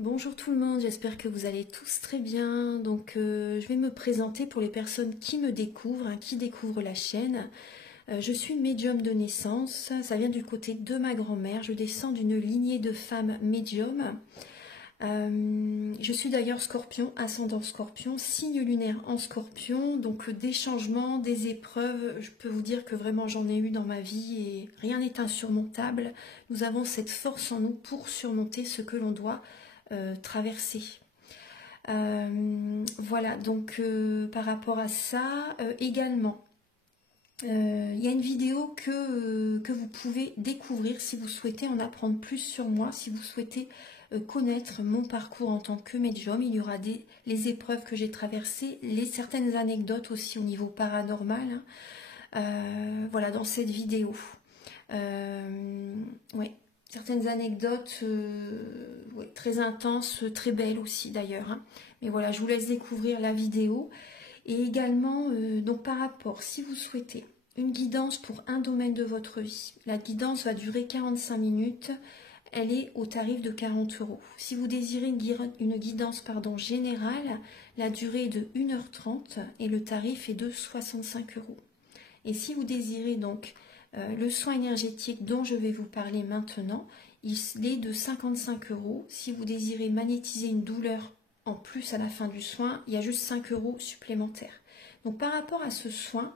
Bonjour tout le monde, j'espère que vous allez tous très bien. Donc je vais me présenter pour les personnes qui me découvrent, qui découvrent la chaîne. Je suis médium de naissance, ça vient du côté de ma grand-mère. Je descends d'une lignée de femmes médiums. Je suis d'ailleurs scorpion, ascendant scorpion, signe lunaire en scorpion. Donc des changements, des épreuves, je peux vous dire que vraiment j'en ai eu dans ma vie et rien n'est insurmontable. Nous avons cette force en nous pour surmonter ce que l'on doit traverser. Voilà, donc par rapport à ça, également, il y a une vidéo que vous pouvez découvrir si vous souhaitez en apprendre plus sur moi, si vous souhaitez connaître mon parcours en tant que médium. Il y aura les épreuves que j'ai traversées, certaines anecdotes aussi au niveau paranormal, voilà, dans cette vidéo. Ouais. Certaines anecdotes ouais, très intenses, très belles aussi d'ailleurs. Mais voilà, je vous laisse découvrir la vidéo. Et également, donc par rapport, si vous souhaitez une guidance pour un domaine de votre vie, la guidance va durer 45 minutes. Elle est au tarif de 40 €. Si vous désirez une guidance générale, la durée est de 1h30 et le tarif est de 65 €. Et si vous désirez donc le soin énergétique dont je vais vous parler maintenant, il est de 55 €. Si vous désirez magnétiser une douleur en plus à la fin du soin, il y a juste 5 € supplémentaires. Donc par rapport à ce soin,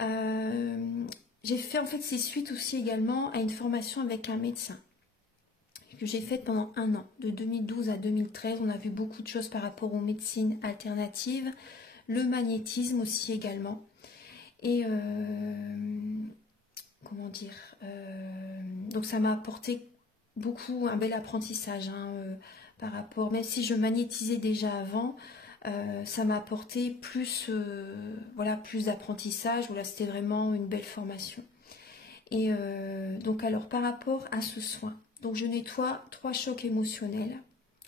j'ai fait en fait ces suites aussi également à une formation avec un médecin que j'ai faite pendant 1 an, de 2012 à 2013. On a vu beaucoup de choses par rapport aux médecines alternatives, le magnétisme aussi également. Et comment dire, donc ça m'a apporté beaucoup, un bel apprentissage par rapport, même si je magnétisais déjà avant, ça m'a apporté plus, voilà, plus d'apprentissage. Voilà, c'était vraiment une belle formation. Et donc alors par rapport à ce soin, donc je nettoie 3 chocs émotionnels.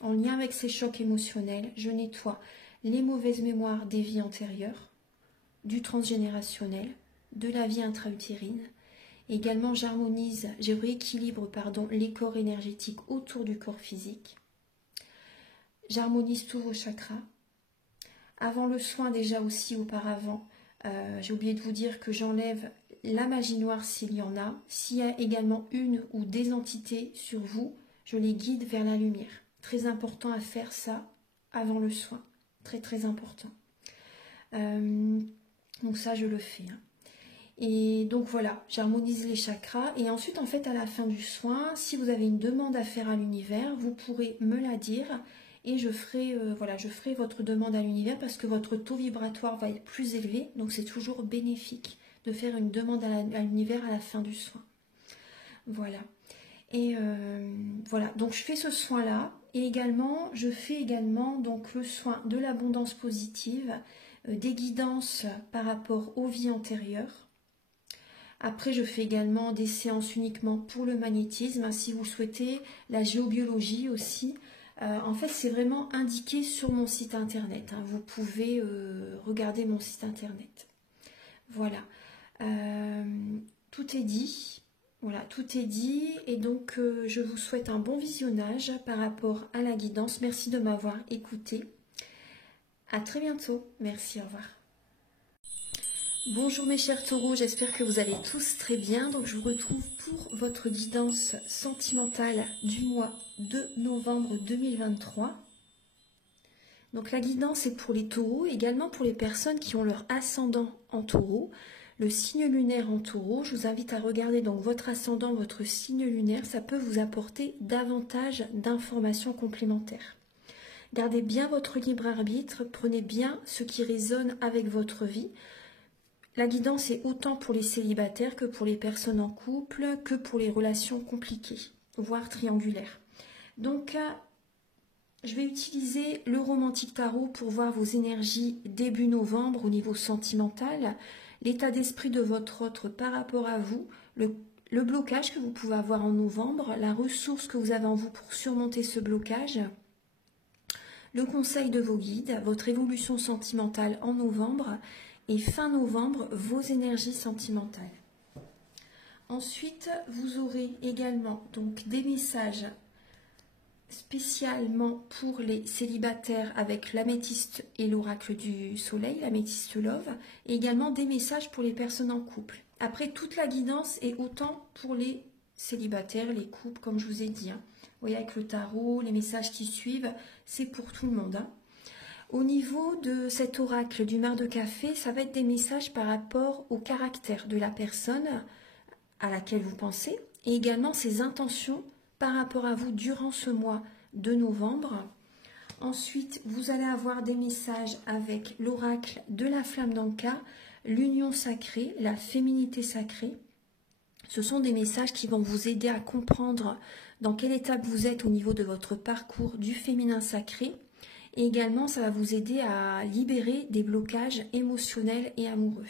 En lien avec ces chocs émotionnels, je nettoie les mauvaises mémoires des vies antérieures, du transgénérationnel, de la vie intra-utérine. Également, je rééquilibre les corps énergétiques autour du corps physique. J'harmonise tous vos chakras. Avant le soin, déjà aussi auparavant, j'ai oublié de vous dire que j'enlève la magie noire s'il y en a. S'il y a également une ou des entités sur vous, je les guide vers la lumière. Très important à faire ça avant le soin. Très très important. Donc ça, je le fais. Et donc voilà, j'harmonise les chakras. Et ensuite, en fait, à la fin du soin, si vous avez une demande à faire à l'univers, vous pourrez me la dire. Et je ferai, voilà, je ferai votre demande à l'univers parce que votre taux vibratoire va être plus élevé. Donc c'est toujours bénéfique de faire une demande à l'univers à la fin du soin. Voilà. Et voilà, donc je fais ce soin-là. Et également, je fais également donc le soin de l'abondance positive, des guidances par rapport aux vies antérieures. Après, je fais également des séances uniquement pour le magnétisme, si vous souhaitez, la géobiologie aussi. En fait, c'est vraiment indiqué sur mon site internet. Vous pouvez regarder mon site internet. Voilà. Tout est dit. Voilà, tout est dit. Et donc, je vous souhaite un bon visionnage par rapport à la guidance. Merci de m'avoir écouté. À très bientôt. Merci, au revoir. Bonjour mes chers taureaux, j'espère que vous allez tous très bien. Donc je vous retrouve pour votre guidance sentimentale du mois de novembre 2023. Donc la guidance est pour les taureaux, également pour les personnes qui ont leur ascendant en taureau, le signe lunaire en taureau. Je vous invite à regarder donc votre ascendant, votre signe lunaire, ça peut vous apporter davantage d'informations complémentaires. Gardez bien votre libre arbitre, prenez bien ce qui résonne avec votre vie. La guidance est autant pour les célibataires que pour les personnes en couple, que pour les relations compliquées, voire triangulaires. Donc, je vais utiliser le romantique tarot pour voir vos énergies début novembre au niveau sentimental, l'état d'esprit de votre autre par rapport à vous, le blocage que vous pouvez avoir en novembre, la ressource que vous avez en vous pour surmonter ce blocage, le conseil de vos guides, votre évolution sentimentale en novembre, et fin novembre, vos énergies sentimentales. Ensuite, vous aurez également donc des messages spécialement pour les célibataires avec l'améthyste et l'oracle du soleil, l'améthyste love, et également des messages pour les personnes en couple. Après, toute la guidance est autant pour les célibataires, les couples, comme je vous ai dit. Hein. Vous voyez, avec le tarot, les messages qui suivent, c'est pour tout le monde. Hein. Au niveau de cet oracle du mar de café, ça va être des messages par rapport au caractère de la personne à laquelle vous pensez, et également ses intentions par rapport à vous durant ce mois de novembre. Ensuite, vous allez avoir des messages avec l'oracle de la flamme d'Anka, l'union sacrée, la féminité sacrée. Ce sont des messages qui vont vous aider à comprendre dans quelle étape vous êtes au niveau de votre parcours du féminin sacré. Et également, ça va vous aider à libérer des blocages émotionnels et amoureux.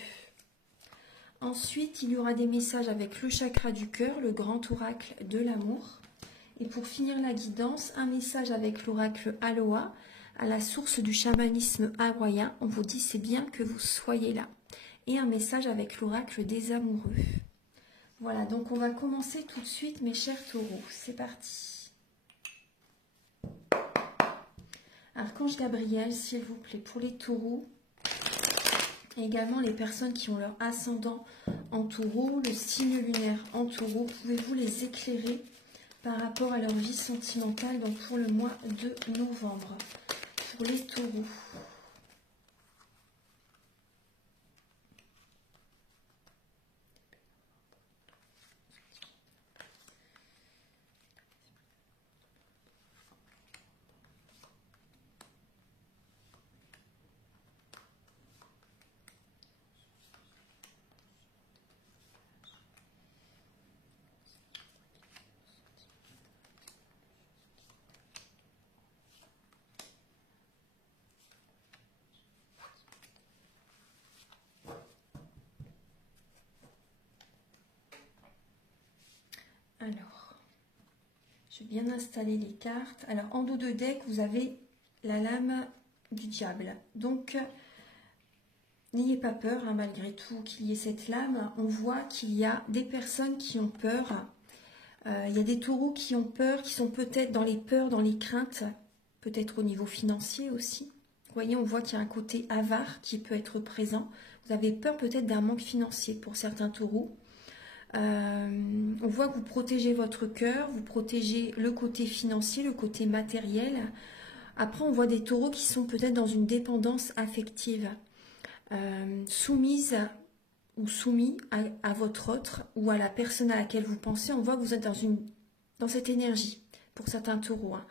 Ensuite, il y aura des messages avec le chakra du cœur, le grand oracle de l'amour. Et pour finir la guidance, un message avec l'oracle Aloha, à la source du chamanisme hawaïen. On vous dit c'est bien que vous soyez là. Et un message avec l'oracle des amoureux. Voilà, donc on va commencer tout de suite, mes chers taureaux. C'est parti. Archange Gabriel, s'il vous plaît, pour les taureaux, et également les personnes qui ont leur ascendant en taureau, le signe lunaire en taureau, pouvez-vous les éclairer par rapport à leur vie sentimentale, donc pour le mois de novembre, pour les taureaux. Alors, je vais bien installer les cartes. Alors, en dos de deck, vous avez la lame du diable. Donc, n'ayez pas peur, hein, malgré tout, qu'il y ait cette lame. On voit qu'il y a des personnes qui ont peur. Il y a des taureaux qui ont peur, qui sont peut-être dans les peurs, dans les craintes, peut-être au niveau financier aussi. Vous voyez, on voit qu'il y a un côté avare qui peut être présent. Vous avez peur peut-être d'un manque financier pour certains taureaux. On voit que vous protégez votre cœur, vous protégez le côté financier, le côté matériel. Après, on voit des taureaux qui sont peut-être dans une dépendance affective, soumise ou soumis à votre autre ou à la personne à laquelle vous pensez. On voit que vous êtes dans cette énergie, pour certains taureaux. Hein.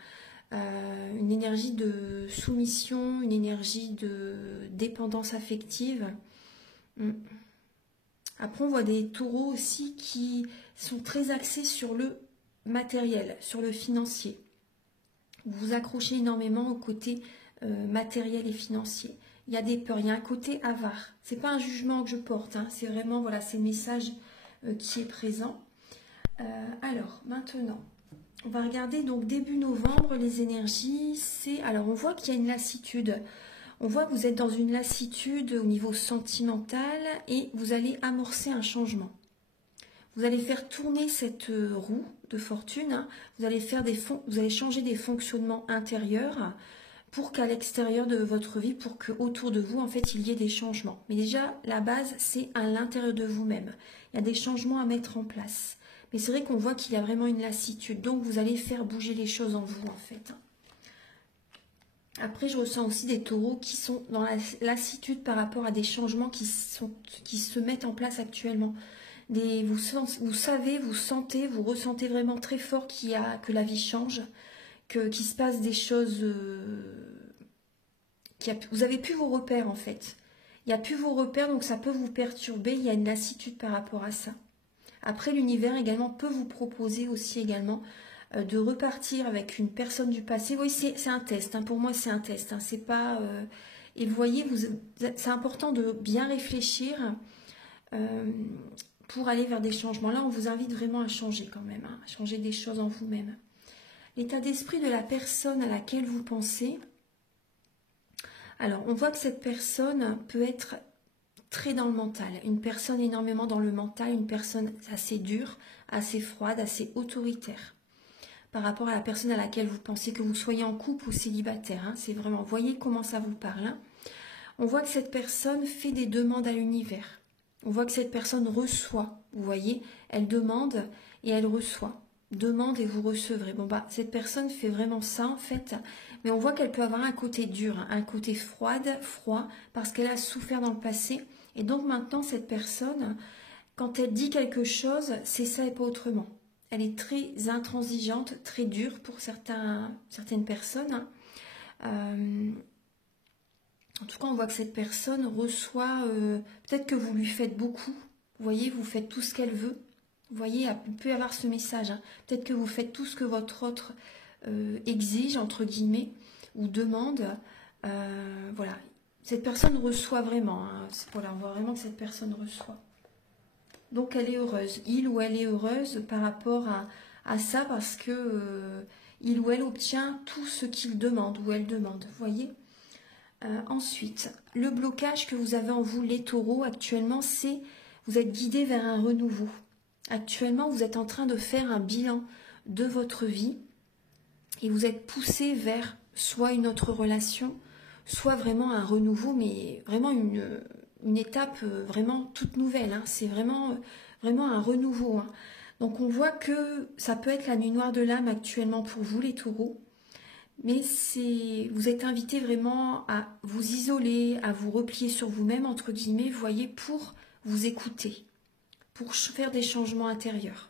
Une énergie de soumission, une énergie de dépendance affective. Après, on voit des taureaux aussi qui sont très axés sur le matériel, sur le financier. Vous vous accrochez énormément au côté matériel et financier. Il y a des peurs, il y a un côté avare. Ce n'est pas un jugement que je porte, hein, c'est vraiment, voilà, c'est le message qui est présent. Alors, maintenant, on va regarder donc début novembre, les énergies. Alors, on voit qu'il y a une lassitude. On voit que vous êtes dans une lassitude au niveau sentimental et vous allez amorcer un changement. Vous allez faire tourner cette roue de fortune. Hein. Vous allez changer des fonctionnements intérieurs pour qu'à l'extérieur de votre vie, pour qu'autour de vous, en fait, il y ait des changements. Mais déjà, la base, c'est à l'intérieur de vous-même. Il y a des changements à mettre en place. Mais c'est vrai qu'on voit qu'il y a vraiment une lassitude. Donc, vous allez faire bouger les choses en vous, en fait. Après, je ressens aussi des taureaux qui sont dans la lassitude par rapport à des changements qui se mettent en place actuellement. Vous savez, vous sentez, vous ressentez vraiment très fort que la vie change, qu'il se passe des choses... vous n'avez plus vos repères en fait. Il n'y a plus vos repères, donc ça peut vous perturber. Il y a une lassitude par rapport à ça. Après, l'univers également peut vous proposer aussi également de repartir avec une personne du passé. Oui, c'est un test. Hein. Pour moi, c'est un test. Hein. C'est pas. Et vous voyez, c'est important de bien réfléchir pour aller vers des changements. Là, on vous invite vraiment à changer quand même, hein, à changer des choses en vous-même. L'état d'esprit de la personne à laquelle vous pensez. Alors, on voit que cette personne peut être très dans le mental, une personne énormément dans le mental, une personne assez dure, assez froide, assez autoritaire. par rapport à la personne à laquelle vous pensez, que vous soyez en couple ou célibataire. Hein. C'est vraiment, voyez comment ça vous parle. Hein. On voit que cette personne fait des demandes à l'univers. On voit que cette personne reçoit. Vous voyez, elle demande et elle reçoit. Demande et vous recevrez. Bon bah, cette personne fait vraiment ça en fait. Mais on voit qu'elle peut avoir un côté dur, hein, un côté froid, parce qu'elle a souffert dans le passé. Et donc maintenant, cette personne, quand elle dit quelque chose, c'est ça et pas autrement. Elle est très intransigeante, très dure pour certaines personnes. Hein. En tout cas, on voit que cette personne reçoit, peut-être que vous lui faites beaucoup. Vous voyez, vous faites tout ce qu'elle veut. Vous voyez, il peut y avoir ce message. Hein. Peut-être que vous faites tout ce que votre autre exige, entre guillemets, ou demande. Voilà. Cette personne reçoit vraiment. Hein. Voilà, on voit vraiment que cette personne reçoit. Donc, elle est heureuse. Il ou elle est heureuse par rapport à ça parce que il ou elle obtient tout ce qu'il demande ou elle demande. Vous voyez ? Ensuite, le blocage que vous avez en vous, les taureaux, actuellement, c'est vous êtes guidé vers un renouveau. Actuellement, vous êtes en train de faire un bilan de votre vie et vous êtes poussé vers soit une autre relation, soit vraiment un renouveau, mais vraiment une étape vraiment toute nouvelle. Hein. C'est vraiment un renouveau. Hein. Donc, on voit que ça peut être la nuit noire de l'âme actuellement pour vous, les taureaux. Mais vous êtes invité vraiment à vous isoler, à vous replier sur vous-même, entre guillemets, vous voyez, pour vous écouter, pour faire des changements intérieurs.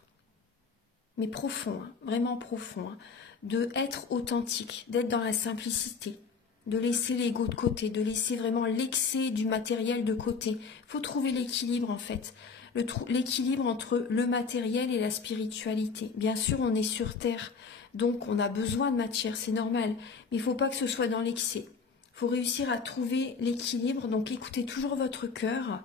Mais profonds, hein, vraiment profonds. Hein, de être authentique, d'être dans la simplicité, de laisser l'ego de côté, de laisser vraiment l'excès du matériel de côté. Il faut trouver l'équilibre en fait. L'équilibre entre le matériel et la spiritualité. Bien sûr, on est sur Terre. Donc, on a besoin de matière, c'est normal. Mais il ne faut pas que ce soit dans l'excès. Il faut réussir à trouver l'équilibre. Donc, écoutez toujours votre cœur.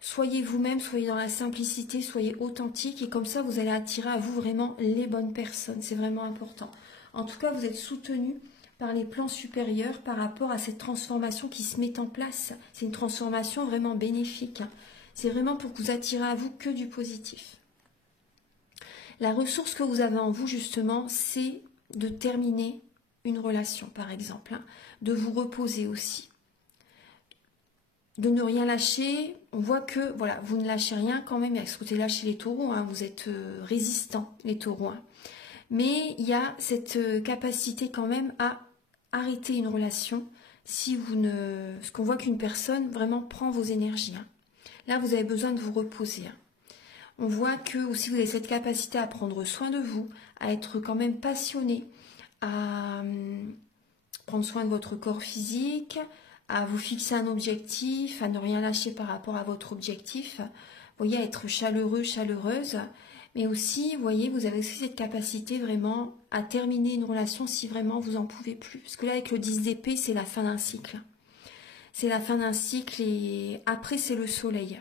Soyez vous-même, soyez dans la simplicité, soyez authentique. Et comme ça, vous allez attirer à vous vraiment les bonnes personnes. C'est vraiment important. En tout cas, vous êtes soutenu par les plans supérieurs par rapport à cette transformation qui se met en place. C'est une transformation vraiment bénéfique. C'est vraiment pour que vous attirez à vous que du positif. La ressource que vous avez en vous, justement, c'est de terminer une relation, par exemple. Hein, de vous reposer aussi. De ne rien lâcher. On voit que, voilà, vous ne lâchez rien quand même. Il y a ce côté-là chez les taureaux. Hein, vous êtes résistants, les taureaux. Hein. Mais il y a cette capacité quand même à arrêter une relation si vous ne... Parce qu'on voit qu'une personne vraiment prend vos énergies. Hein. Là, vous avez besoin de vous reposer. Hein. On voit que aussi vous avez cette capacité à prendre soin de vous, à être quand même passionné, à prendre soin de votre corps physique, à vous fixer un objectif, à ne rien lâcher par rapport à votre objectif. Vous voyez, à être chaleureux, chaleureuse. Mais aussi, vous voyez, vous avez aussi cette capacité vraiment à terminer une relation si vraiment vous n'en pouvez plus. Parce que là, avec le 10 d'épée, c'est la fin d'un cycle. C'est la fin d'un cycle et après, c'est le soleil.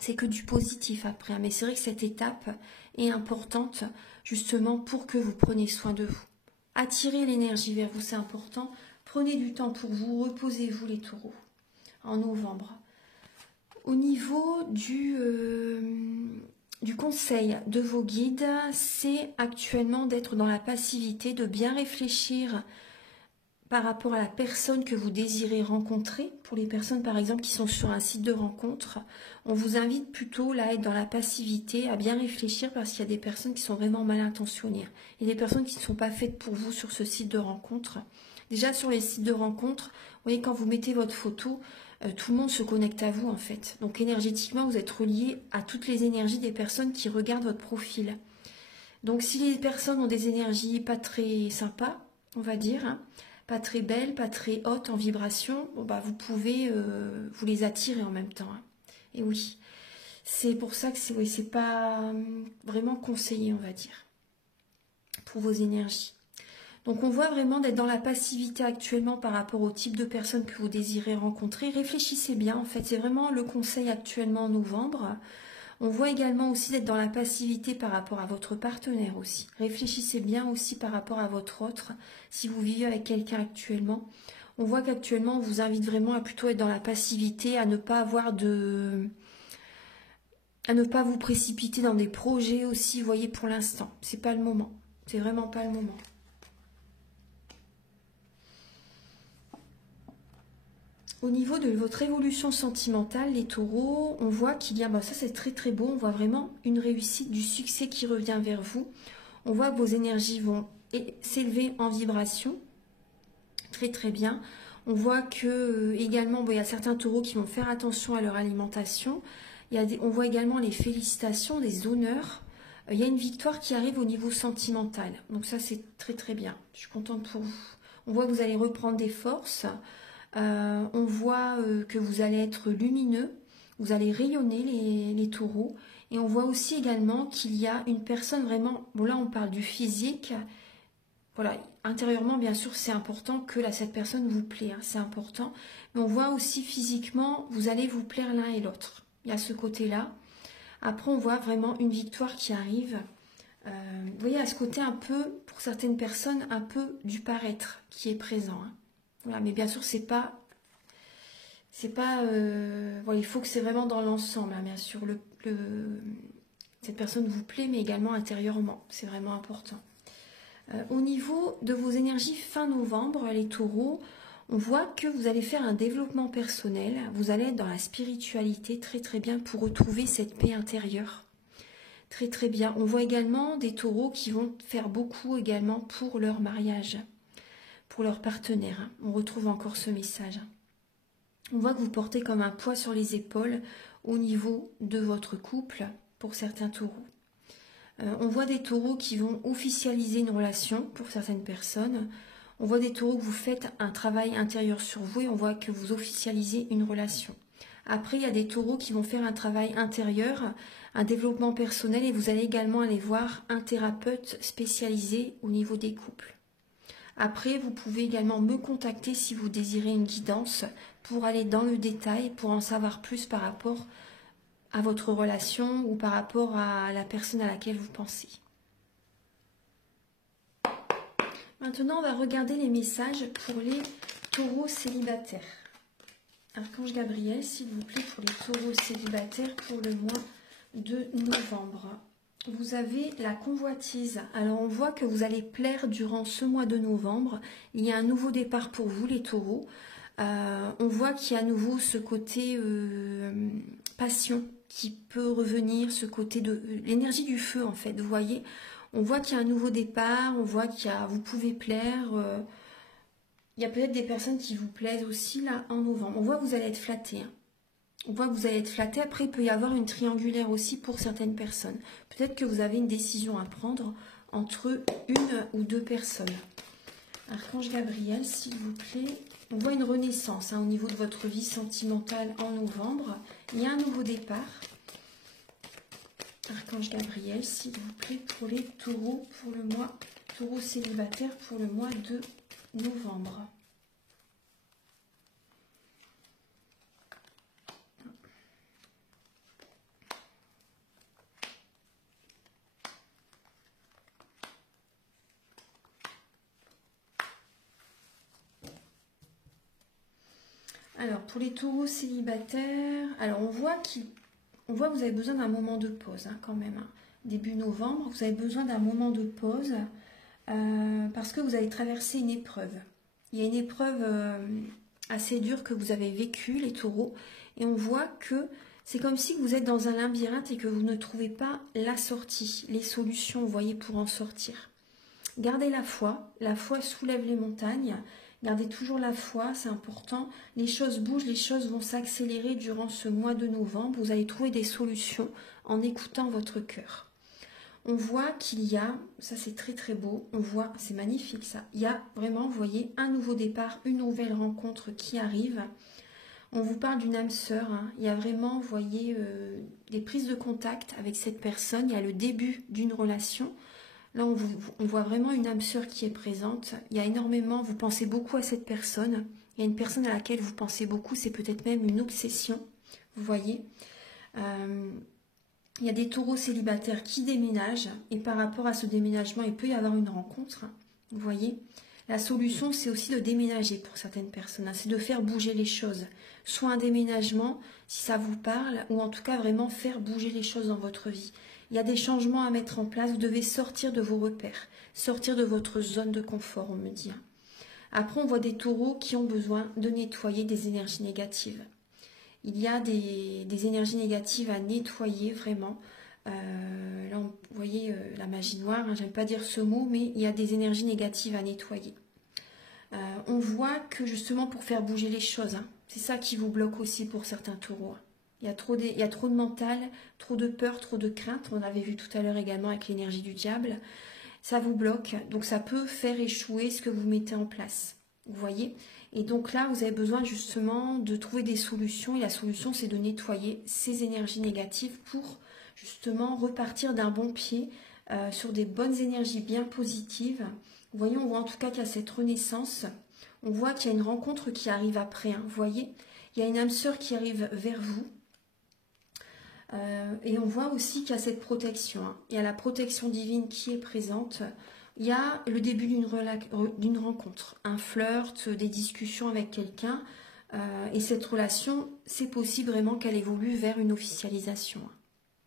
C'est que du positif après. Mais c'est vrai que cette étape est importante justement pour que vous preniez soin de vous. Attirez l'énergie vers vous, c'est important. Prenez du temps pour vous, reposez-vous les taureaux en novembre. Au niveau du conseil de vos guides, c'est actuellement d'être dans la passivité, de bien réfléchir par rapport à la personne que vous désirez rencontrer. Pour les personnes par exemple qui sont sur un site de rencontre, on vous invite plutôt là à être dans la passivité, à bien réfléchir parce qu'il y a des personnes qui sont vraiment mal intentionnées. Il y a des personnes qui ne sont pas faites pour vous sur ce site de rencontre. Déjà sur les sites de rencontre, vous voyez quand vous mettez votre photo, tout le monde se connecte à vous en fait. Donc énergétiquement, vous êtes relié à toutes les énergies des personnes qui regardent votre profil. Donc si les personnes ont des énergies pas très sympas, on va dire, hein, pas très belles, pas très hautes en vibration, bon bah vous pouvez vous les attirer en même temps. Hein. Et oui, c'est pour ça que c'est pas vraiment conseillé, on va dire, pour vos énergies. Donc on voit vraiment d'être dans la passivité actuellement par rapport au type de personnes que vous désirez rencontrer. Réfléchissez bien, en fait, c'est vraiment le conseil actuellement en novembre. On voit également aussi d'être dans la passivité par rapport à votre partenaire aussi. Réfléchissez bien aussi par rapport à votre autre, si vous vivez avec quelqu'un actuellement. On voit qu'actuellement, on vous invite vraiment à plutôt être dans la passivité, à ne pas avoir à ne pas vous précipiter dans des projets aussi, vous voyez, pour l'instant. C'est pas le moment. C'est vraiment pas le moment. Au niveau de votre évolution sentimentale, les taureaux, on voit qu'il y a, ça c'est très très beau, on voit vraiment une réussite, du succès qui revient vers vous. On voit que vos énergies vont s'élever en vibration. Très très bien. On voit que également, il y a certains taureaux qui vont faire attention à leur alimentation. On voit également les félicitations, les honneurs. Il y a une victoire qui arrive au niveau sentimental. Donc ça c'est très très bien. Je suis contente pour vous. On voit que vous allez reprendre des forces. On voit que vous allez être lumineux, vous allez rayonner les taureaux. Et on voit aussi également qu'il y a une personne vraiment, bon là on parle du physique, voilà, intérieurement bien sûr c'est important que cette personne vous plaît, hein, c'est important. Mais on voit aussi physiquement, vous allez vous plaire l'un et l'autre. Il y a ce côté-là. Après on voit vraiment une victoire qui arrive. Vous voyez à ce côté un peu, pour certaines personnes, un peu du paraître qui est présent, hein. Voilà, mais bien sûr, c'est pas voilà, il faut que c'est vraiment dans l'ensemble, hein, bien sûr. Cette personne vous plaît, mais également intérieurement. C'est vraiment important. Au niveau de vos énergies fin novembre, les taureaux, on voit que vous allez faire un développement personnel. Vous allez être dans la spiritualité très très bien pour retrouver cette paix intérieure. Très très bien. On voit également des taureaux qui vont faire beaucoup également pour leur mariage, pour leur partenaire. On retrouve encore ce message. On voit que vous portez comme un poids sur les épaules au niveau de votre couple pour certains taureaux. On voit des taureaux qui vont officialiser une relation pour certaines personnes. On voit des taureaux que vous faites un travail intérieur sur vous et on voit que vous officialisez une relation. Après, il y a des taureaux qui vont faire un travail intérieur, un développement personnel et vous allez également aller voir un thérapeute spécialisé au niveau des couples. Après, vous pouvez également me contacter si vous désirez une guidance pour aller dans le détail, pour en savoir plus par rapport à votre relation ou par rapport à la personne à laquelle vous pensez. Maintenant, on va regarder les messages pour les taureaux célibataires. Archange Gabriel, s'il vous plaît, pour les taureaux célibataires pour le mois de novembre. Vous avez la convoitise. Alors, on voit que vous allez plaire durant ce mois de novembre. Il y a un nouveau départ pour vous, les taureaux. On voit qu'il y a à nouveau ce côté passion qui peut revenir, ce côté de l'énergie du feu, en fait. Vous voyez, on voit qu'il y a un nouveau départ, on voit qu'il y a, vous pouvez plaire. Il y a peut-être des personnes qui vous plaisent aussi, là, en novembre. On voit que vous allez être flatté, hein. On voit que vous allez être flatté. Après, il peut y avoir une triangulaire aussi pour certaines personnes. Peut-être que vous avez une décision à prendre entre une ou deux personnes. Archange Gabriel, s'il vous plaît. On voit une renaissance, hein, au niveau de votre vie sentimentale en novembre. Il y a un nouveau départ. Archange Gabriel, s'il vous plaît, pour les taureaux, pour le mois, taureaux célibataires pour le mois de novembre. Alors, pour les taureaux célibataires, alors on voit que vous avez besoin d'un moment de pause, hein, quand même. Hein. Début novembre, vous avez besoin d'un moment de pause parce que vous avez traversé une épreuve. Il y a une épreuve assez dure que vous avez vécue, les taureaux, et on voit que c'est comme si vous êtes dans un labyrinthe et que vous ne trouvez pas la sortie, les solutions, vous voyez, pour en sortir. Gardez la foi soulève les montagnes. Gardez toujours la foi, c'est important. Les choses bougent, les choses vont s'accélérer durant ce mois de novembre. Vous allez trouver des solutions en écoutant votre cœur. On voit qu'il y a, ça c'est très très beau, on voit, c'est magnifique ça. Il y a vraiment, vous voyez, un nouveau départ, une nouvelle rencontre qui arrive. On vous parle d'une âme sœur. Hein. Il y a vraiment, vous voyez, des prises de contact avec cette personne. Il y a le début d'une relation. Là, on voit vraiment une âme sœur qui est présente. Il y a énormément, vous pensez beaucoup à cette personne. Il y a une personne à laquelle vous pensez beaucoup, c'est peut-être même une obsession, vous voyez. Il y a des taureaux célibataires qui déménagent. Et par rapport à ce déménagement, il peut y avoir une rencontre, vous voyez. La solution, c'est aussi de déménager pour certaines personnes. C'est de faire bouger les choses. Soit un déménagement, si ça vous parle, ou en tout cas vraiment faire bouger les choses dans votre vie. Il y a des changements à mettre en place. Vous devez sortir de vos repères, sortir de votre zone de confort, on me dit. Après, on voit des taureaux qui ont besoin de nettoyer des énergies négatives. Il y a des énergies négatives à nettoyer, vraiment. Là, vous voyez la magie noire, hein, j'aime pas dire ce mot, mais il y a des énergies négatives à nettoyer. On voit que justement pour faire bouger les choses, hein, c'est ça qui vous bloque aussi pour certains taureaux. Il y a trop de mental, trop de peur, trop de crainte. On avait vu tout à l'heure également avec l'énergie du diable. Ça vous bloque, donc ça peut faire échouer ce que vous mettez en place. Vous voyez? Et donc là, vous avez besoin justement de trouver des solutions. Et la solution, c'est de nettoyer ces énergies négatives pour justement repartir d'un bon pied sur des bonnes énergies bien positives. Vous voyez, on voit en tout cas qu'il y a cette renaissance. On voit qu'il y a une rencontre qui arrive après. Hein, vous voyez, il y a une âme sœur qui arrive vers vous. Et on voit aussi qu'il y a cette protection. Hein. Il y a la protection divine qui est présente. Il y a le début d'une rencontre, un flirt, des discussions avec quelqu'un. Et cette relation, c'est possible vraiment qu'elle évolue vers une officialisation.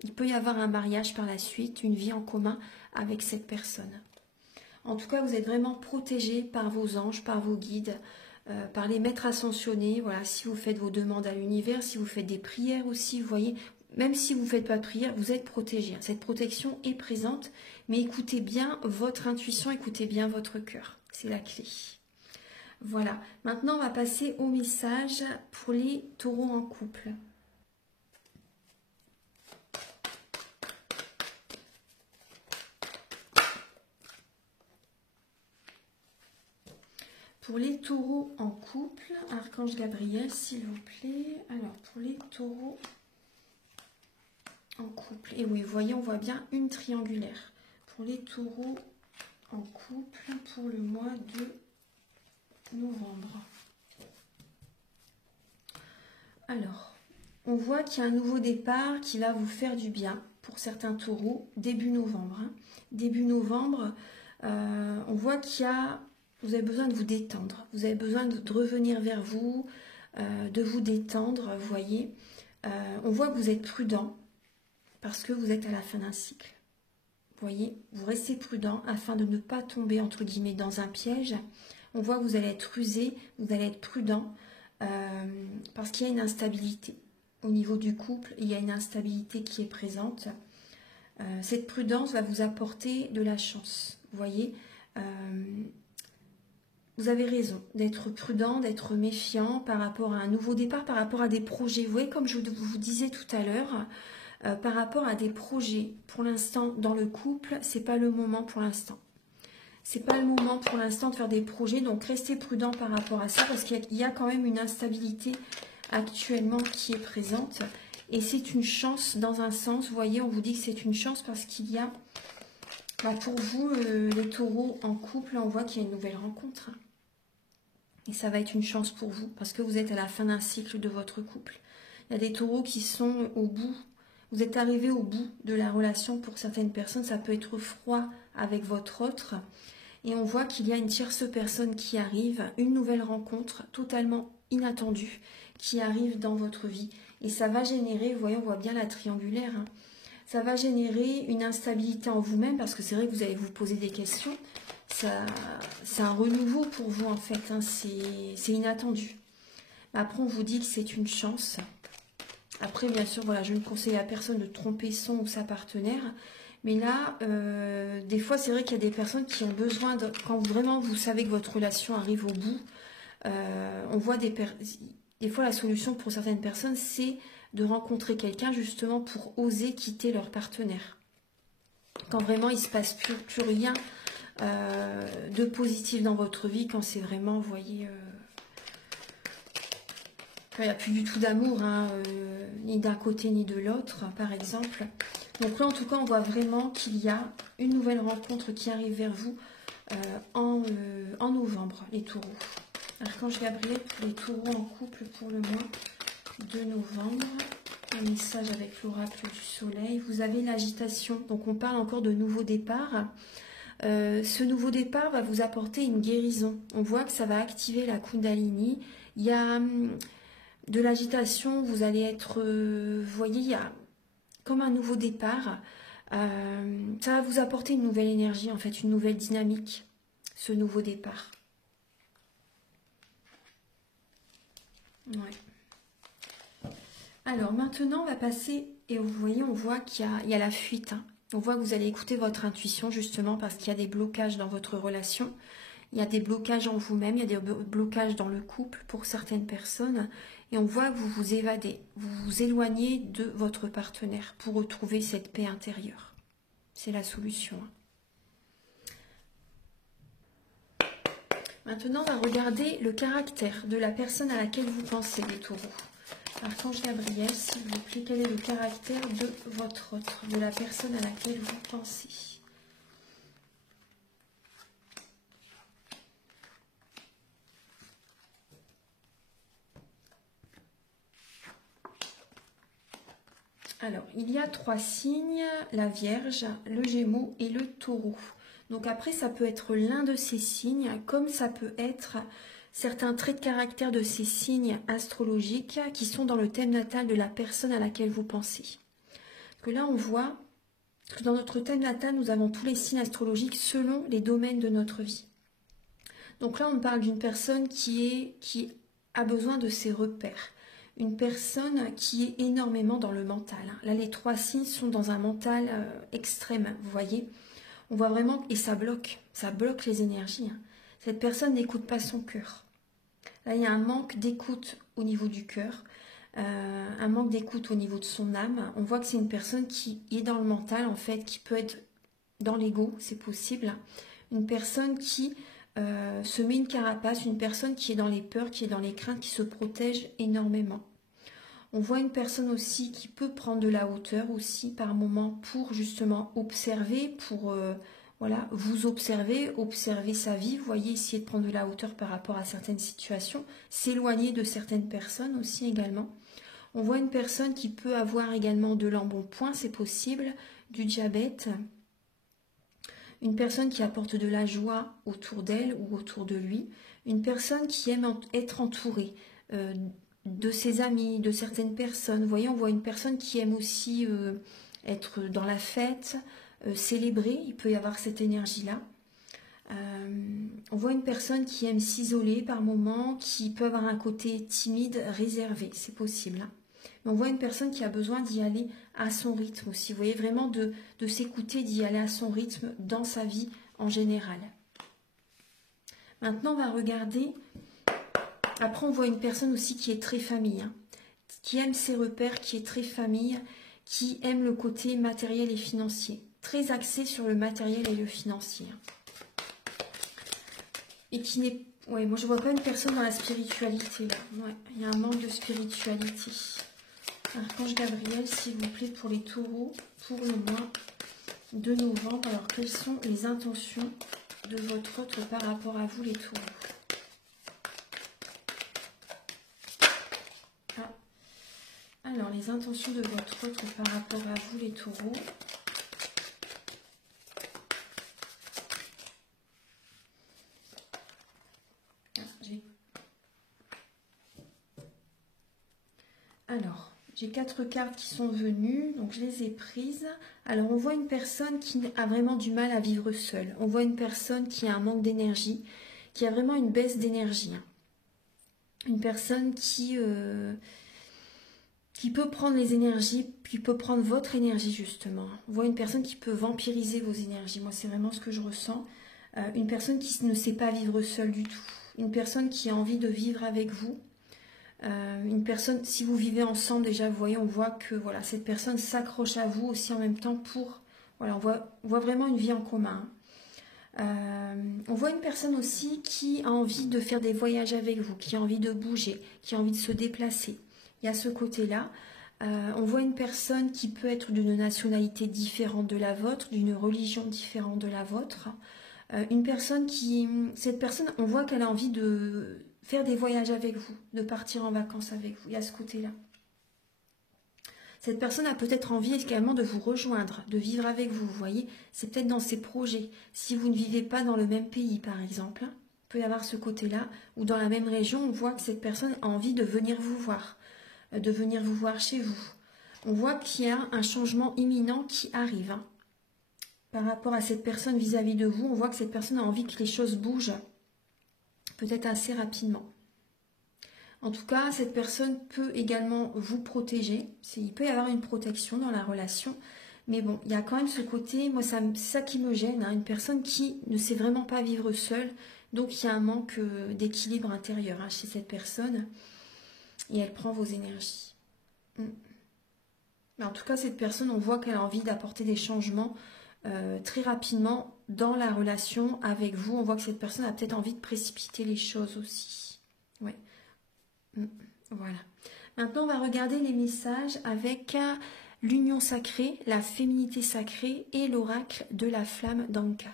Il peut y avoir un mariage par la suite, une vie en commun avec cette personne. En tout cas, vous êtes vraiment protégé par vos anges, par vos guides, par les maîtres ascensionnés. Voilà, si vous faites vos demandes à l'univers, si vous faites des prières aussi, vous voyez, même si vous ne faites pas de prière, vous êtes protégé. Cette protection est présente, mais écoutez bien votre intuition, écoutez bien votre cœur. C'est la clé. Voilà. Maintenant, on va passer au message pour les taureaux en couple. Pour les taureaux en couple, Archange Gabriel, s'il vous plaît. Alors, pour les taureaux en couple. Et oui, vous voyez, on voit bien une triangulaire. Pour les taureaux en couple, pour le mois de novembre. Alors, on voit qu'il y a un nouveau départ qui va vous faire du bien pour certains taureaux début novembre. Hein. Début novembre, on voit vous avez besoin de vous détendre. Vous avez besoin de revenir vers vous, de vous détendre, vous voyez. On voit que vous êtes prudent parce que vous êtes à la fin d'un cycle. Vous voyez, vous restez prudent afin de ne pas tomber, entre guillemets, dans un piège. On voit que vous allez être rusé, vous allez être prudent parce qu'il y a une instabilité. Au niveau du couple, il y a une instabilité qui est présente. Cette prudence va vous apporter de la chance. Vous voyez, vous avez raison d'être prudent, d'être méfiant par rapport à un nouveau départ, par rapport à des projets. Vous voyez, comme je vous disais tout à l'heure, par rapport à des projets. Pour l'instant, dans le couple, c'est pas le moment pour l'instant. C'est pas le moment pour l'instant de faire des projets, donc restez prudent par rapport à ça, parce qu'il y a quand même une instabilité actuellement qui est présente. Et c'est une chance dans un sens, vous voyez, on vous dit que c'est une chance parce qu'il y a, pour vous, les taureaux en couple, on voit qu'il y a une nouvelle rencontre. Et ça va être une chance pour vous, parce que vous êtes à la fin d'un cycle de votre couple. Il y a des taureaux qui sont au bout. Vous êtes arrivé au bout de la relation pour certaines personnes. Ça peut être froid avec votre autre. Et on voit qu'il y a une tierce personne qui arrive, une nouvelle rencontre totalement inattendue qui arrive dans votre vie. Et ça va générer, vous voyez, on voit bien la triangulaire, hein, ça va générer une instabilité en vous-même parce que c'est vrai que vous allez vous poser des questions. C'est un renouveau pour vous en fait, hein, c'est inattendu. Après, on vous dit que c'est une chance. Après, bien sûr, voilà, je ne conseille à personne de tromper son ou sa partenaire. Mais là, des fois, c'est vrai qu'il y a des personnes qui ont besoin, quand vraiment vous savez que votre relation arrive au bout, on voit des fois la solution pour certaines personnes, c'est de rencontrer quelqu'un justement pour oser quitter leur partenaire. Quand vraiment il ne se passe plus rien de positif dans votre vie, quand c'est vraiment, vous voyez, quand il n'y a plus du tout d'amour, hein, ni d'un côté ni de l'autre, par exemple. Donc là, en tout cas, on voit vraiment qu'il y a une nouvelle rencontre qui arrive vers vous en novembre, les taureaux. Archange Gabriel pour les taureaux en couple pour le mois de novembre. Un message avec l'oracle du soleil. Vous avez l'agitation, donc on parle encore de nouveau départ. Ce nouveau départ va vous apporter une guérison. On voit que ça va activer la Kundalini. Il y a de l'agitation, vous allez être... vous voyez, il y a comme un nouveau départ. Ça va vous apporter une nouvelle énergie, en fait, une nouvelle dynamique, ce nouveau départ. Ouais. Alors maintenant, on va passer, et vous voyez, on voit qu'il y a la fuite. Hein. On voit que vous allez écouter votre intuition, justement, parce qu'il y a des blocages dans votre relation. Il y a des blocages en vous-même, il y a des blocages dans le couple pour certaines personnes. Et on voit que vous vous évadez, vous vous éloignez de votre partenaire pour retrouver cette paix intérieure. C'est la solution. Maintenant, on va regarder le caractère de la personne à laquelle vous pensez, les taureaux. Archange Gabriel, s'il vous plaît, quel est le caractère de votre autre, de la personne à laquelle vous pensez? Alors, il y a 3 signes, la Vierge, le Gémeaux et le Taureau. Donc après, ça peut être l'un de ces signes, comme ça peut être certains traits de caractère de ces signes astrologiques qui sont dans le thème natal de la personne à laquelle vous pensez. Parce que là, on voit que dans notre thème natal, nous avons tous les signes astrologiques selon les domaines de notre vie. Donc là, on parle d'une personne qui a besoin de ses repères. Une personne qui est énormément dans le mental. Là, les 3 signes sont dans un mental extrême, vous voyez. On voit vraiment, et ça bloque les énergies. Cette personne n'écoute pas son cœur. Là, il y a un manque d'écoute au niveau du cœur, un manque d'écoute au niveau de son âme. On voit que c'est une personne qui est dans le mental, en fait, qui peut être dans l'ego, c'est possible. Une personne qui se met une carapace, une personne qui est dans les peurs, qui est dans les craintes, qui se protège énormément. On voit une personne aussi qui peut prendre de la hauteur aussi par moment pour justement observer, pour voilà, vous observer sa vie, vous voyez, essayer de prendre de la hauteur par rapport à certaines situations, s'éloigner de certaines personnes aussi également. On voit une personne qui peut avoir également de l'embonpoint, c'est possible, du diabète. Une personne qui apporte de la joie autour d'elle ou autour de lui. Une personne qui aime être entourée de ses amis, de certaines personnes. Vous voyez, on voit une personne qui aime aussi être dans la fête, célébrer. Il peut y avoir cette énergie-là. On voit une personne qui aime s'isoler par moments, qui peut avoir un côté timide, réservé. C'est possible. Hein. On voit une personne qui a besoin d'y aller à son rythme aussi. Vous voyez, vraiment de s'écouter, d'y aller à son rythme dans sa vie en général. Maintenant, on va regarder. Après, on voit une personne aussi qui est très famille, hein, qui aime ses repères, qui est très famille, qui aime le côté matériel et financier. Très axé sur le matériel et le financier. Et qui n'est... Ouais, moi, je vois pas une personne dans la spiritualité, là. Ouais, il y a un manque de spiritualité. Archange Gabriel, s'il vous plaît, pour les taureaux, pour le mois de novembre. Alors, quelles sont les intentions de votre autre par rapport à vous, les taureaux? Ah. Alors, les intentions de votre autre par rapport à vous, les taureaux. Alors, j'ai 4 cartes qui sont venues, donc je les ai prises. Alors, on voit une personne qui a vraiment du mal à vivre seule. On voit une personne qui a un manque d'énergie, qui a vraiment une baisse d'énergie. Une personne qui peut prendre les énergies, qui peut prendre votre énergie justement. On voit une personne qui peut vampiriser vos énergies. Moi, c'est vraiment ce que je ressens. Une personne qui ne sait pas vivre seule du tout. Une personne qui a envie de vivre avec vous. Une personne, si vous vivez ensemble déjà, vous voyez, on voit que voilà, cette personne s'accroche à vous aussi en même temps pour, voilà, on voit vraiment une vie en commun. On voit une personne aussi qui a envie de faire des voyages avec vous, qui a envie de bouger, qui a envie de se déplacer. Il y a ce côté-là. On voit une personne qui peut être d'une nationalité différente de la vôtre, d'une religion différente de la vôtre. Une personne cette personne, on voit qu'elle a envie de faire des voyages avec vous, de partir en vacances avec vous. Il y a ce côté-là. Cette personne a peut-être envie également de vous rejoindre, de vivre avec vous. Vous voyez, c'est peut-être dans ses projets. Si vous ne vivez pas dans le même pays, par exemple, il peut y avoir ce côté-là. Ou dans la même région, on voit que cette personne a envie de venir vous voir chez vous. On voit qu'il y a un changement imminent qui arrive. Hein. par rapport à cette personne vis-à-vis de vous. On voit que cette personne a envie que les choses bougent, peut-être assez rapidement. En tout cas, cette personne peut également vous protéger. Il peut y avoir une protection dans la relation. Mais bon, il y a quand même ce côté, moi c'est ça qui me gêne, hein, une personne qui ne sait vraiment pas vivre seule. Donc il y a un manque d'équilibre intérieur hein, chez cette personne. Et elle prend vos énergies. Mais en tout cas, cette personne, on voit qu'elle a envie d'apporter des changements très rapidement dans la relation avec vous. On voit que cette personne a peut-être envie de précipiter les choses aussi. Ouais. Voilà. Maintenant, on va regarder les messages avec l'union sacrée, la féminité sacrée et l'oracle de la flamme d'Anka.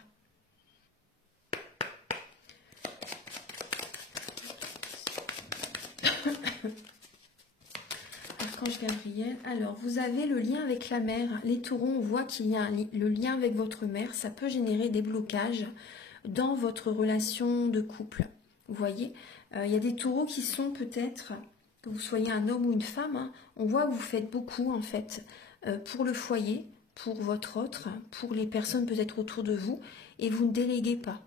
Archange Gabriel. Alors, vous avez le lien avec la mère. Les taureaux, on voit qu'il y a le lien avec votre mère. Ça peut générer des blocages dans votre relation de couple. Vous voyez, il y a des taureaux qui sont peut-être, que vous soyez un homme ou une femme, hein, on voit que vous faites beaucoup en fait pour le foyer, pour votre autre, pour les personnes peut-être autour de vous, et vous ne déléguez pas.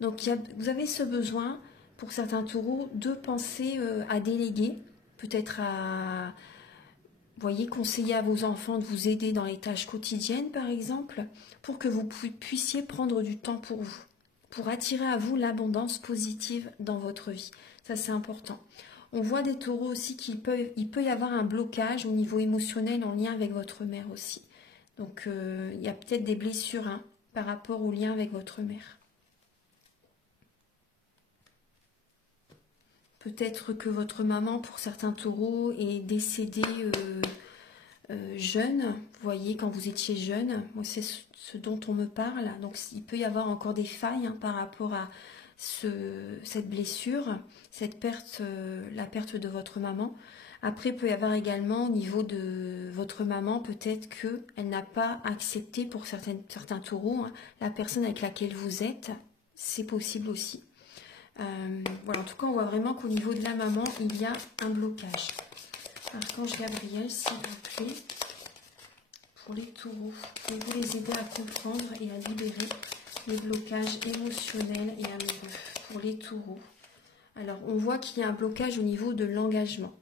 Donc vous avez ce besoin, pour certains taureaux, de penser à déléguer, peut-être à, vous voyez, conseiller à vos enfants de vous aider dans les tâches quotidiennes par exemple, pour que vous puissiez prendre du temps pour vous, pour attirer à vous l'abondance positive dans votre vie. Ça, c'est important. On voit des taureaux aussi qu'il peut y avoir un blocage au niveau émotionnel en lien avec votre mère aussi. Donc, il y a peut-être des blessures hein, par rapport au lien avec votre mère. Peut-être que votre maman, pour certains taureaux, est décédée jeune. Vous voyez, quand vous étiez jeune, moi c'est ce dont on me parle. Donc, il peut y avoir encore des failles hein, par rapport à cette blessure, cette perte, la perte de votre maman. Après, il peut y avoir également au niveau de votre maman, peut-être qu'elle n'a pas accepté pour certains taureaux hein, la personne avec laquelle vous êtes. C'est possible aussi. Voilà, en tout cas, on voit vraiment qu'au niveau de la maman, il y a un blocage. Archange Gabriel, s'il vous plaît, pour les taureaux, pouvez-vous les aider à comprendre et à libérer les blocages émotionnels et amoureux pour les taureaux. Alors, on voit qu'il y a un blocage au niveau de l'engagement.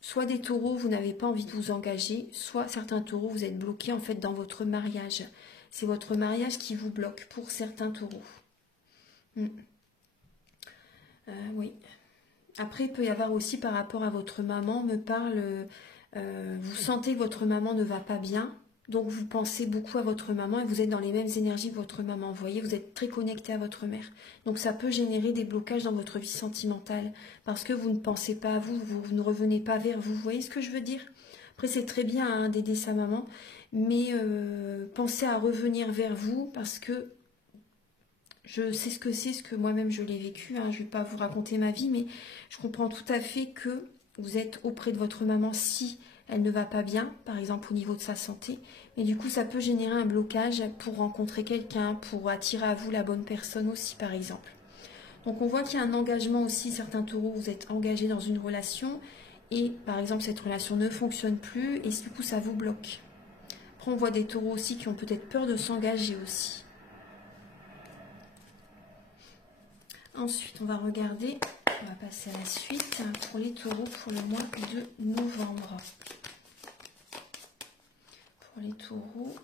Soit des taureaux, vous n'avez pas envie de vous engager, soit certains taureaux, vous êtes bloqués en fait dans votre mariage. C'est votre mariage qui vous bloque pour certains taureaux. Oui. Après, il peut y avoir aussi par rapport à votre maman, me parle, vous sentez que votre maman ne va pas bien, donc vous pensez beaucoup à votre maman et vous êtes dans les mêmes énergies que votre maman. Vous voyez, vous êtes très connecté à votre mère. Donc ça peut générer des blocages dans votre vie sentimentale parce que vous ne pensez pas à vous, vous ne revenez pas vers vous. Vous voyez ce que je veux dire? Après, c'est très bien hein, d'aider sa maman, mais pensez à revenir vers vous parce que je sais ce que c'est, ce que moi-même je l'ai vécu. Hein. Je ne vais pas vous raconter ma vie, mais je comprends tout à fait que vous êtes auprès de votre maman si elle ne va pas bien, par exemple au niveau de sa santé. Mais du coup, ça peut générer un blocage pour rencontrer quelqu'un, pour attirer à vous la bonne personne aussi, par exemple. Donc on voit qu'il y a un engagement aussi. Certains taureaux, vous êtes engagés dans une relation et par exemple cette relation ne fonctionne plus et du coup ça vous bloque. Après on voit des taureaux aussi qui ont peut-être peur de s'engager aussi. Ensuite, on va regarder, on va passer à la suite pour les taureaux pour le mois de novembre. Pour les taureaux,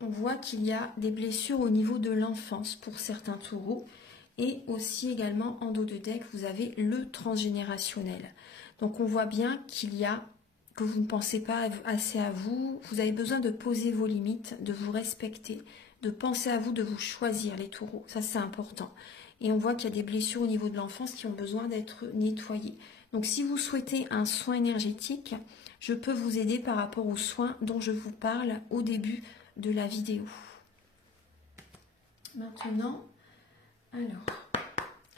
on voit qu'il y a des blessures au niveau de l'enfance pour certains taureaux. Et aussi également en dos de deck, vous avez le transgénérationnel. Donc on voit bien qu'il y a, que vous ne pensez pas assez à vous. Vous avez besoin de poser vos limites, de vous respecter, de penser à vous, de vous choisir les taureaux. Ça c'est important. Et on voit qu'il y a des blessures au niveau de l'enfance qui ont besoin d'être nettoyées. Donc si vous souhaitez un soin énergétique, je peux vous aider par rapport aux soins dont je vous parle au début de la vidéo. Maintenant, alors,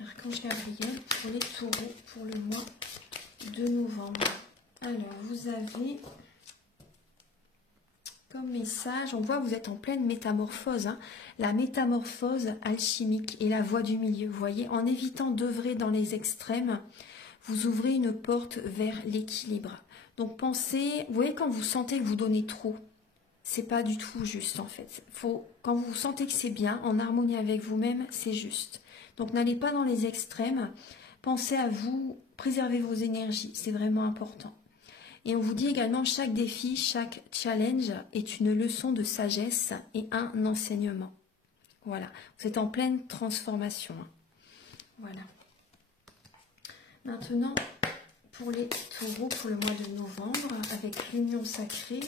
Archange Gabriel pour les taureaux pour le mois de novembre. Alors, vous avez comme message, on voit que vous êtes en pleine métamorphose, hein, la métamorphose alchimique et la voie du milieu. Vous voyez, en évitant d'œuvrer dans les extrêmes, vous ouvrez une porte vers l'équilibre. Donc pensez, vous voyez quand vous sentez que vous donnez trop, c'est pas du tout juste en fait. Quand vous sentez que c'est bien, en harmonie avec vous-même, c'est juste. Donc n'allez pas dans les extrêmes, pensez à vous, préservez vos énergies, c'est vraiment important. Et on vous dit également, chaque défi, chaque challenge est une leçon de sagesse et un enseignement. Voilà, vous êtes en pleine transformation. Voilà. Maintenant, pour les taureaux pour le mois de novembre, avec l'union sacrée,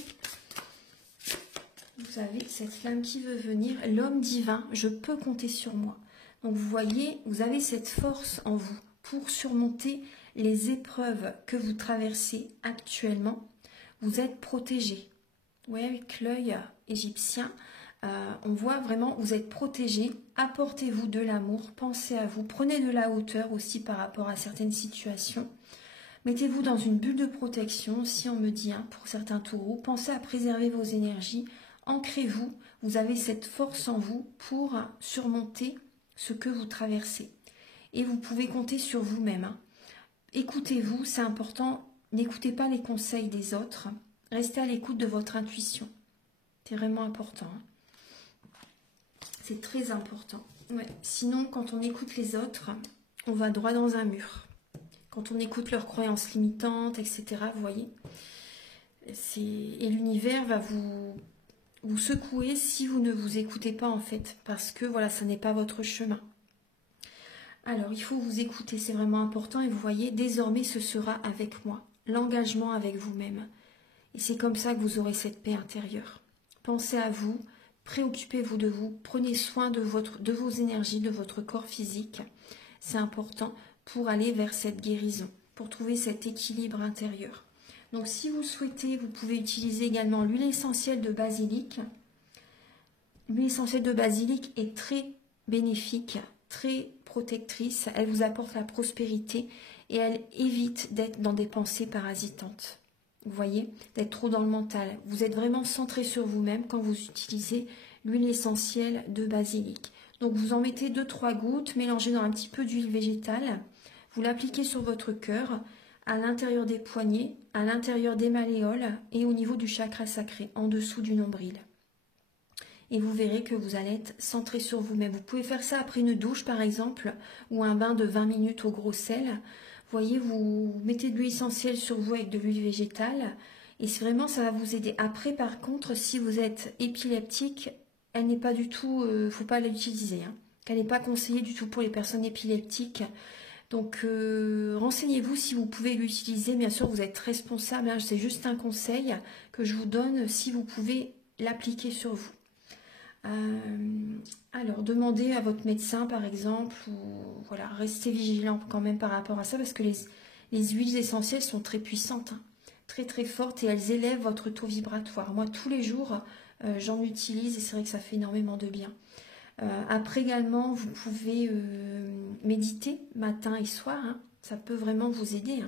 vous avez cette flamme qui veut venir, l'homme divin, je peux compter sur moi. Donc vous voyez, vous avez cette force en vous pour surmonter les épreuves que vous traversez actuellement. Vous êtes protégé. Oui, avec l'œil égyptien, on voit vraiment, vous êtes protégé. Apportez-vous de l'amour, pensez à vous, prenez de la hauteur aussi par rapport à certaines situations. Mettez-vous dans une bulle de protection, si on me dit, pour certains taureaux, pensez à préserver vos énergies, ancrez-vous, vous avez cette force en vous pour surmonter ce que vous traversez. Et vous pouvez compter sur vous-même. Écoutez-vous, c'est important, n'écoutez pas les conseils des autres, restez à l'écoute de votre intuition. C'est vraiment important. C'est très important. Ouais. Sinon, quand on écoute les autres, on va droit dans un mur. Quand on écoute leurs croyances limitantes, etc., vous voyez, et l'univers va vous secouer si vous ne vous écoutez pas, en fait, parce que, voilà, ça n'est pas votre chemin. Alors, il faut vous écouter, c'est vraiment important, et vous voyez, désormais, ce sera avec moi, l'engagement avec vous-même. Et c'est comme ça que vous aurez cette paix intérieure. Pensez à vous, préoccupez-vous de vous, prenez soin de vos énergies, de votre corps physique. C'est important pour aller vers cette guérison, pour trouver cet équilibre intérieur. Donc si vous souhaitez, vous pouvez utiliser également l'huile essentielle de basilic. L'huile essentielle de basilic est très bénéfique, très protectrice, elle vous apporte la prospérité et elle évite d'être dans des pensées parasitantes. Vous voyez, d'être trop dans le mental. Vous êtes vraiment centré sur vous-même quand vous utilisez l'huile essentielle de basilic. Donc vous en mettez 2-3 gouttes, mélangez dans un petit peu d'huile végétale. Vous l'appliquez sur votre cœur, à l'intérieur des poignets, à l'intérieur des malléoles et au niveau du chakra sacré, en dessous du nombril. Et vous verrez que vous allez être centré sur vous-même. Vous pouvez faire ça après une douche par exemple, ou un bain de 20 minutes au gros sel. Vous voyez, vous mettez de l'huile essentielle sur vous avec de l'huile végétale. Et vraiment, ça va vous aider. Après, par contre, si vous êtes épileptique, elle n'est pas du tout, faut pas l'utiliser. Elle n'est pas conseillée du tout pour les personnes épileptiques. Donc, renseignez-vous si vous pouvez l'utiliser. Bien sûr, vous êtes responsable. C'est juste un conseil que je vous donne si vous pouvez l'appliquer sur vous. Alors, demandez à votre médecin, par exemple, ou voilà, restez vigilant quand même par rapport à ça, parce que les huiles essentielles sont très puissantes, très très fortes, et elles élèvent votre taux vibratoire. Moi, tous les jours, j'en utilise, et c'est vrai que ça fait énormément de bien. Après également, vous pouvez méditer matin et soir, ça peut vraiment vous aider.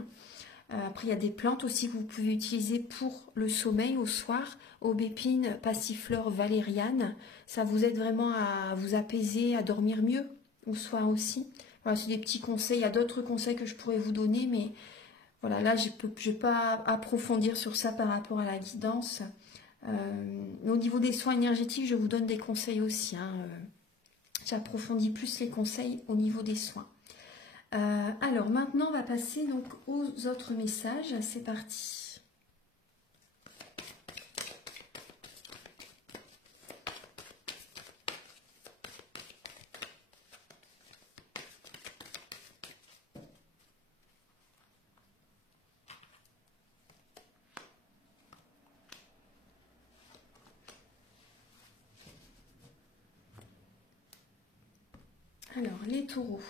Après, il y a des plantes aussi que vous pouvez utiliser pour le sommeil au soir. Aubépine, passiflore, valériane. Ça vous aide vraiment à vous apaiser, à dormir mieux au soir aussi. Voilà, c'est des petits conseils. Il y a d'autres conseils que je pourrais vous donner, mais voilà, là, je ne vais pas approfondir sur ça par rapport à la guidance. Mais au niveau des soins énergétiques, je vous donne des conseils aussi. J'approfondis plus les conseils au niveau des soins. Alors maintenant on va passer donc aux autres messages, c'est parti. Alors les taureaux.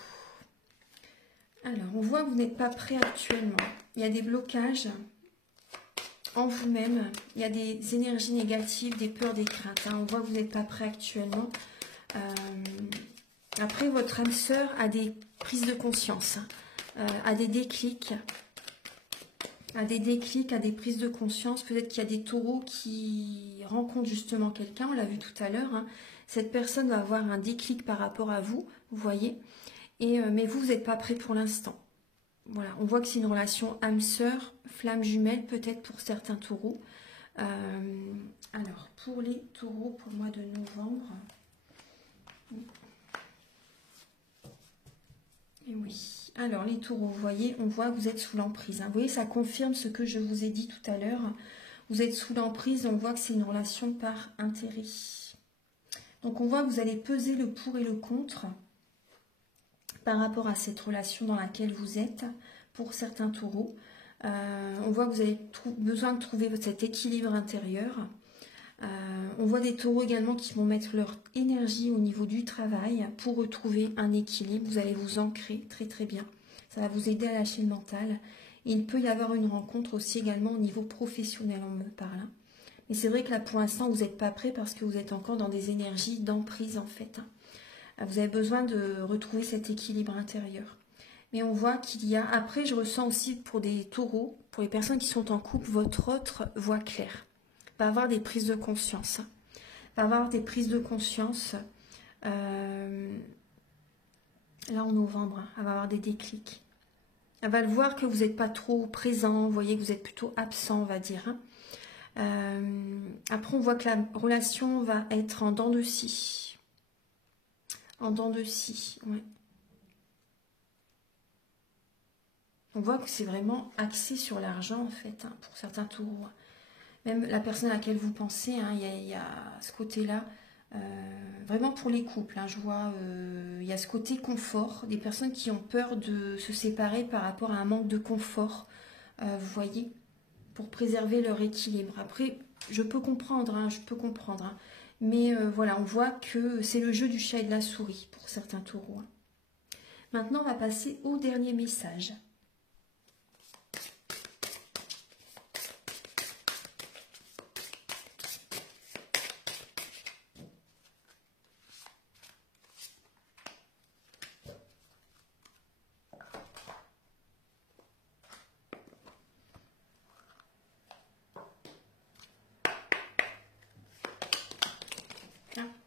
Alors, on voit que vous n'êtes pas prêt actuellement. Il y a des blocages en vous-même. Il y a des énergies négatives, des peurs, des craintes. On voit que vous n'êtes pas prêt actuellement. Après, votre âme sœur a des prises de conscience, a des déclics, a des prises de conscience. Peut-être qu'il y a des taureaux qui rencontrent justement quelqu'un. On l'a vu tout à l'heure. Cette personne va avoir un déclic par rapport à vous, vous voyez. Mais vous n'êtes pas prêt pour l'instant. Voilà, on voit que c'est une relation âme-sœur, flamme jumelle peut-être pour certains taureaux. Alors, pour les taureaux, pour le mois de novembre, et oui, alors les taureaux, vous voyez, on voit que vous êtes sous l'emprise. Hein. Vous voyez, ça confirme ce que je vous ai dit tout à l'heure. Vous êtes sous l'emprise, on voit que c'est une relation par intérêt. Donc on voit que vous allez peser le pour et le contre par rapport à cette relation dans laquelle vous êtes pour certains taureaux. On voit que vous avez besoin de trouver cet équilibre intérieur. On voit des taureaux également qui vont mettre leur énergie au niveau du travail pour retrouver un équilibre. Vous allez vous ancrer très très bien. Ça va vous aider à lâcher le mental. Et il peut y avoir une rencontre aussi également au niveau professionnel, on me parle. Mais c'est vrai que là pour l'instant vous n'êtes pas prêt parce que vous êtes encore dans des énergies d'emprise en fait. Vous avez besoin de retrouver cet équilibre intérieur. Mais on voit qu'il y a... Après, je ressens aussi pour des taureaux, pour les personnes qui sont en couple, votre autre voix claire. Va avoir des prises de conscience. Va avoir des prises de conscience. Là, en novembre, elle va avoir des déclics. Elle va le voir que vous n'êtes pas trop présent. Vous voyez que vous êtes plutôt absent, on va dire. Après, on voit que la relation va être en dents de scie. En dents de scie, oui. On voit que c'est vraiment axé sur l'argent, en fait, hein, pour certains taureaux. Même la personne à laquelle vous pensez, hein, il y a ce côté-là. Vraiment pour les couples, hein, je vois, il y a ce côté confort. Des personnes qui ont peur de se séparer par rapport à un manque de confort, vous voyez, pour préserver leur équilibre. Après, je peux comprendre, hein, hein, mais voilà, on voit que c'est le jeu du chat et de la souris pour certains taureaux. Hein. Maintenant, on va passer au dernier message.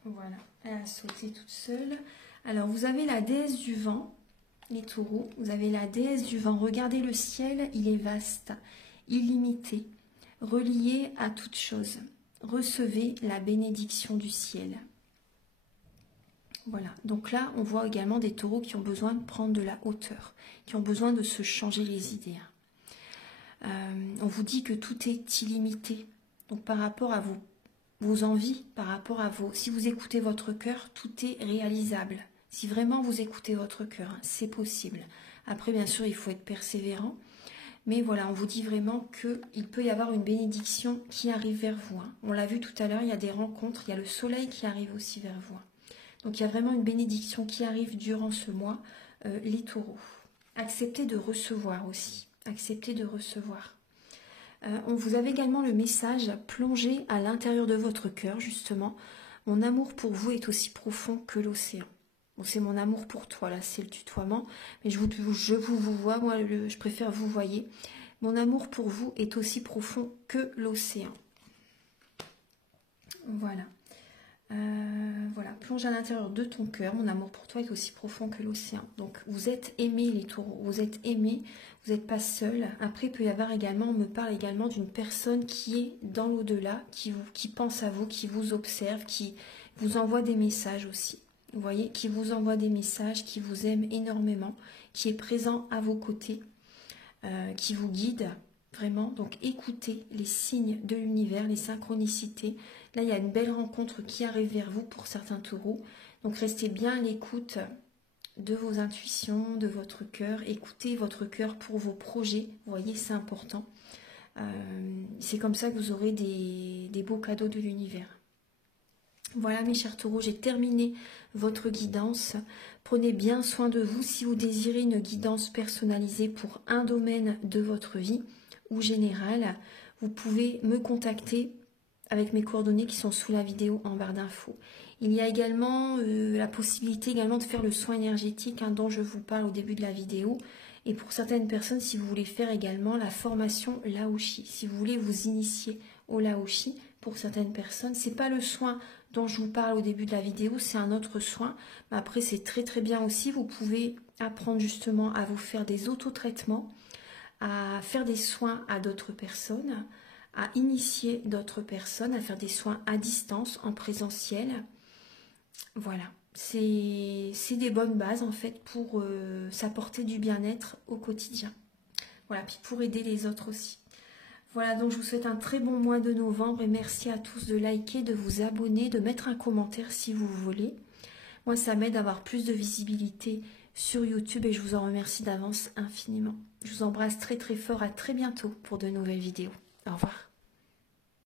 Voilà, elle a sauté toute seule. Alors, vous avez la déesse du vent, les taureaux. Vous avez la déesse du vent. Regardez le ciel, il est vaste, illimité, relié à toute chose. Recevez la bénédiction du ciel. Voilà, donc là, on voit également des taureaux qui ont besoin de prendre de la hauteur, qui ont besoin de se changer les idées. On vous dit que tout est illimité. Donc, par rapport à vos envies, par rapport à vos... Si vous écoutez votre cœur, tout est réalisable. Si vraiment vous écoutez votre cœur, hein, c'est possible. Après, bien sûr, il faut être persévérant. Mais voilà, on vous dit vraiment qu'il peut y avoir une bénédiction qui arrive vers vous. Hein. On l'a vu tout à l'heure, il y a des rencontres, il y a le soleil qui arrive aussi vers vous. Hein. Donc, il y a vraiment une bénédiction qui arrive durant ce mois, les taureaux. Acceptez de recevoir aussi. Acceptez de recevoir. On vous avez également le message « Plongez à l'intérieur de votre cœur », justement. « Mon amour pour vous est aussi profond que l'océan ». Bon, c'est mon amour pour toi, là, c'est le tutoiement. Mais je vous vois, moi, je préfère vous voyez. « Mon amour pour vous est aussi profond que l'océan ». Voilà. Voilà, plonge à l'intérieur de ton cœur. Mon amour pour toi est aussi profond que l'océan. Donc, vous êtes aimés, les taureaux. Vous êtes aimés. Vous n'êtes pas seul. Après, il peut y avoir également, on me parle également d'une personne qui est dans l'au-delà, qui pense à vous, qui vous observe, qui vous envoie des messages aussi. Vous voyez, qui vous envoie des messages, qui vous aime énormément, qui est présent à vos côtés, qui vous guide vraiment. Donc, écoutez les signes de l'univers, les synchronicités. Là, il y a une belle rencontre qui arrive vers vous pour certains taureaux. Donc, restez bien à l'écoute de vos intuitions, de votre cœur. Écoutez votre cœur pour vos projets. Vous voyez, c'est important. C'est comme ça que vous aurez des beaux cadeaux de l'univers. Voilà, mes chers taureaux, j'ai terminé votre guidance. Prenez bien soin de vous. Si vous désirez une guidance personnalisée pour un domaine de votre vie ou général, vous pouvez me contacter avec mes coordonnées qui sont sous la vidéo en barre d'infos. Il y a également la possibilité également de faire le soin énergétique hein, dont je vous parle au début de la vidéo. Et pour certaines personnes, si vous voulez faire également la formation Laoshi, si vous voulez vous initier au Laoshi, pour certaines personnes, c'est pas le soin dont je vous parle au début de la vidéo, c'est un autre soin. Mais après, c'est très très bien aussi. Vous pouvez apprendre justement à vous faire des autotraitements, à faire des soins à d'autres personnes, à initier d'autres personnes, à faire des soins à distance, en présentiel. Voilà, c'est des bonnes bases en fait pour s'apporter du bien-être au quotidien. Voilà, puis pour aider les autres aussi. Voilà, donc je vous souhaite un très bon mois de novembre et merci à tous de liker, de vous abonner, de mettre un commentaire si vous voulez. Moi, ça m'aide à avoir plus de visibilité sur YouTube et je vous en remercie d'avance infiniment. Je vous embrasse très très fort, à très bientôt pour de nouvelles vidéos. Au revoir.